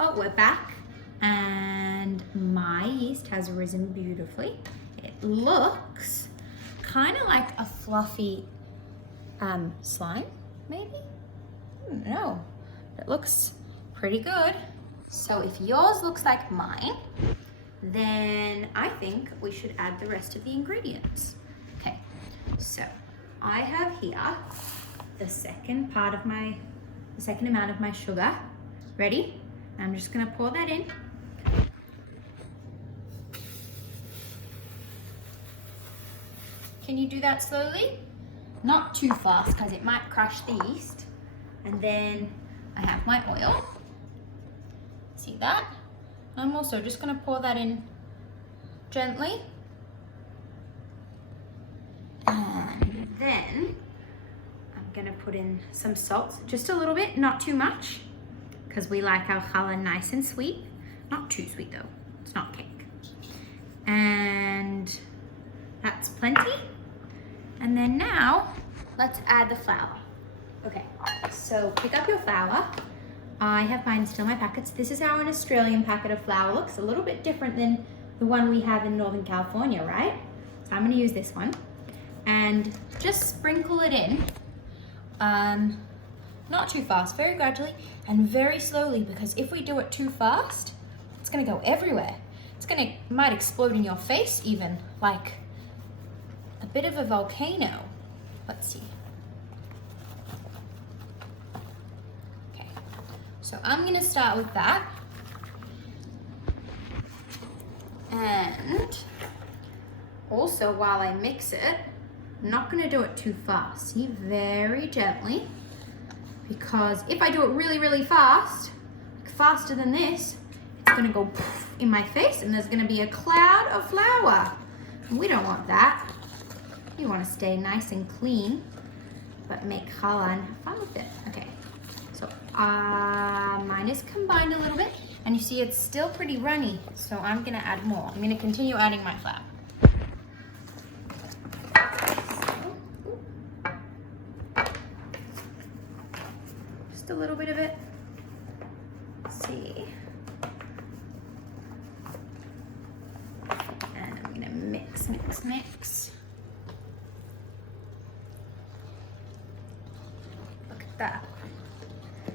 Oh, we're back, and my yeast has risen beautifully. It looks kind of like a fluffy slime, maybe? I don't know. It looks pretty good. So if yours looks like mine, then I think we should add the rest of the ingredients. Okay, so I have here the second amount of my sugar. Ready? I'm just gonna pour that in. Can you do that slowly? Not too fast, because it might crush the yeast. And then I have my oil. See that? I'm also just gonna pour that in gently. And then I'm gonna put in some salt, just a little bit, not too much, because we like our challah nice and sweet. Not too sweet though, it's not cake. And that's plenty. And then now, let's add the flour. Okay, so pick up your flour. I have mine still in my packets. This is how an Australian packet of flour looks. A little bit different than the one we have in Northern California, right? So I'm gonna use this one. And just sprinkle it in. Not too fast, very gradually and very slowly, because if we do it too fast, it's gonna go everywhere. Might explode in your face even, like a bit of a volcano. Let's see. Okay, so I'm gonna start with that. And also while I mix it, I'm not gonna do it too fast. See, very gently, because if I do it really, really fast, like faster than this, it's gonna go poof in my face and there's gonna be a cloud of flour. And we don't want that. You wanna stay nice and clean, but make challah and have fun with it. Okay, so mine is combined a little bit, and you see it's still pretty runny, so I'm gonna add more. I'm gonna continue adding my flour. Just a little bit of it. Let's see. And I'm gonna mix, mix, mix. Look at that.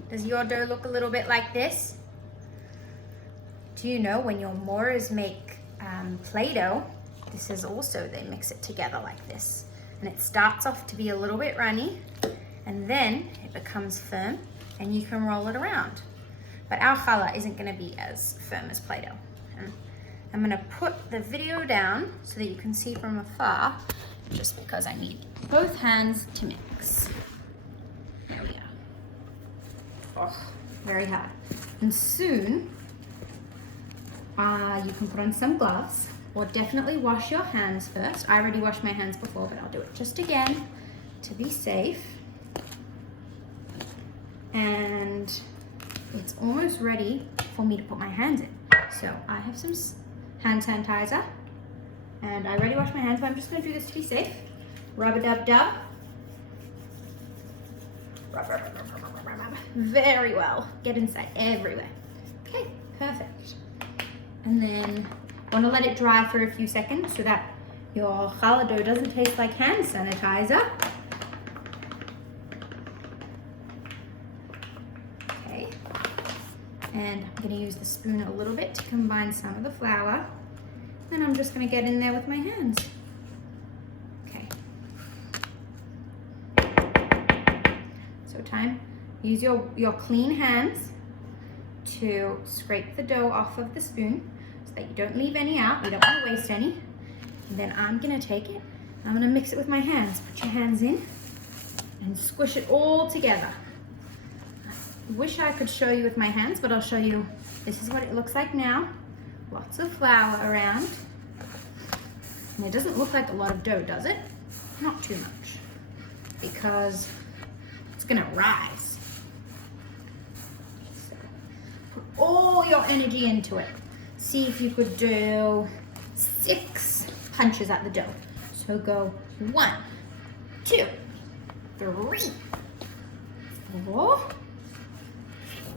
Does your dough look a little bit like this? Do you know when your Morahs make Play-Doh, this is also, they mix it together like this. And it starts off to be a little bit runny, and then it becomes firm, and you can roll it around. But our challah isn't gonna be as firm as Play-Doh. And I'm gonna put the video down so that you can see from afar, just because I need both hands to mix. There we are. Oh, very hard. And soon, you can put on some gloves, or definitely wash your hands first. I already washed my hands before, but I'll do it just again to be safe. And it's almost ready for me to put my hands in. So I have some hand sanitizer, and I already washed my hands, but I'm just gonna do this to be safe. Rub-a-dub-dub. Rub, rub, rub, rub, rub, rub, rub. Very well. Get inside everywhere. Okay, perfect. And then want to let it dry for a few seconds so that your challah dough doesn't taste like hand sanitizer. Okay. And I'm going to use the spoon a little bit to combine some of the flour. Then I'm just going to get in there with my hands. Okay. So time, use your clean hands to scrape the dough off of the spoon so that you don't leave any out. We don't want to waste any. And then I'm gonna take it, I'm gonna mix it with my hands. Put your hands in and squish it all together. I wish I could show you with my hands, but I'll show you. This is what it looks like now. Lots of flour around. And it doesn't look like a lot of dough, does it? Not too much, because it's gonna rise. Put all your energy into it. See if you could do 6 punches at the dough. So go 1, 2, 3, 4,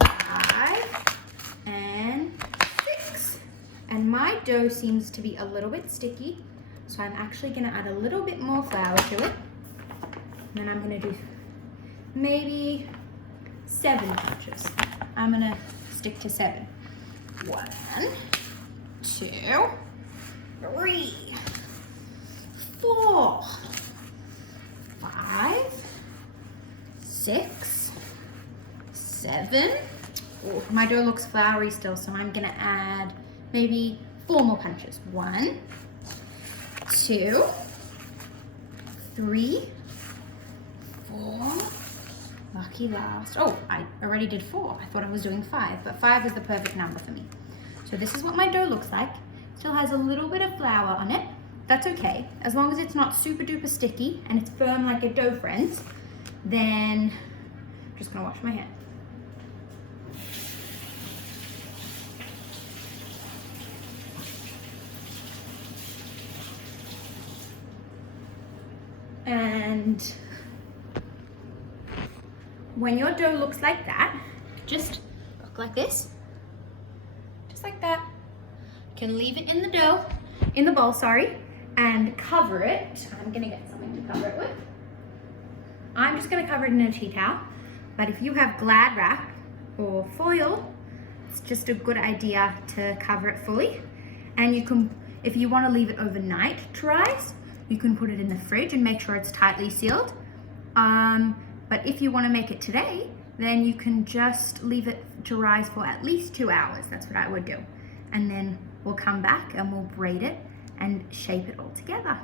5, and my dough seems to be a little bit sticky, so I'm actually gonna add a little bit more flour to it. And then I'm gonna do maybe 7 punches. I'm gonna stick to 7. 1, 2, 3, 4, 5, 6, 7. Oh, my dough looks floury still, so I'm gonna add maybe 4 more punches. 1, 2, 3, 4. Lucky last. Oh, I already did 4. I thought I was doing 5, but 5 is the perfect number for me. So this is what my dough looks like. Still has a little bit of flour on it. That's okay. As long as it's not super duper sticky and it's firm like a dough friends, then I'm just gonna wash my hand. And when your dough looks like that, just look like this, just like that. You can leave it in the dough, in the bowl, sorry, and cover it. I'm gonna get something to cover it with. I'm just gonna cover it in a tea towel, but if you have Glad wrap or foil, it's just a good idea to cover it fully. And you can, if you wanna leave it overnight to rise, you can put it in the fridge and make sure it's tightly sealed. But if you want to make it today, then you can just leave it to rise for at least 2 hours. That's what I would do. And then we'll come back and we'll braid it and shape it all together.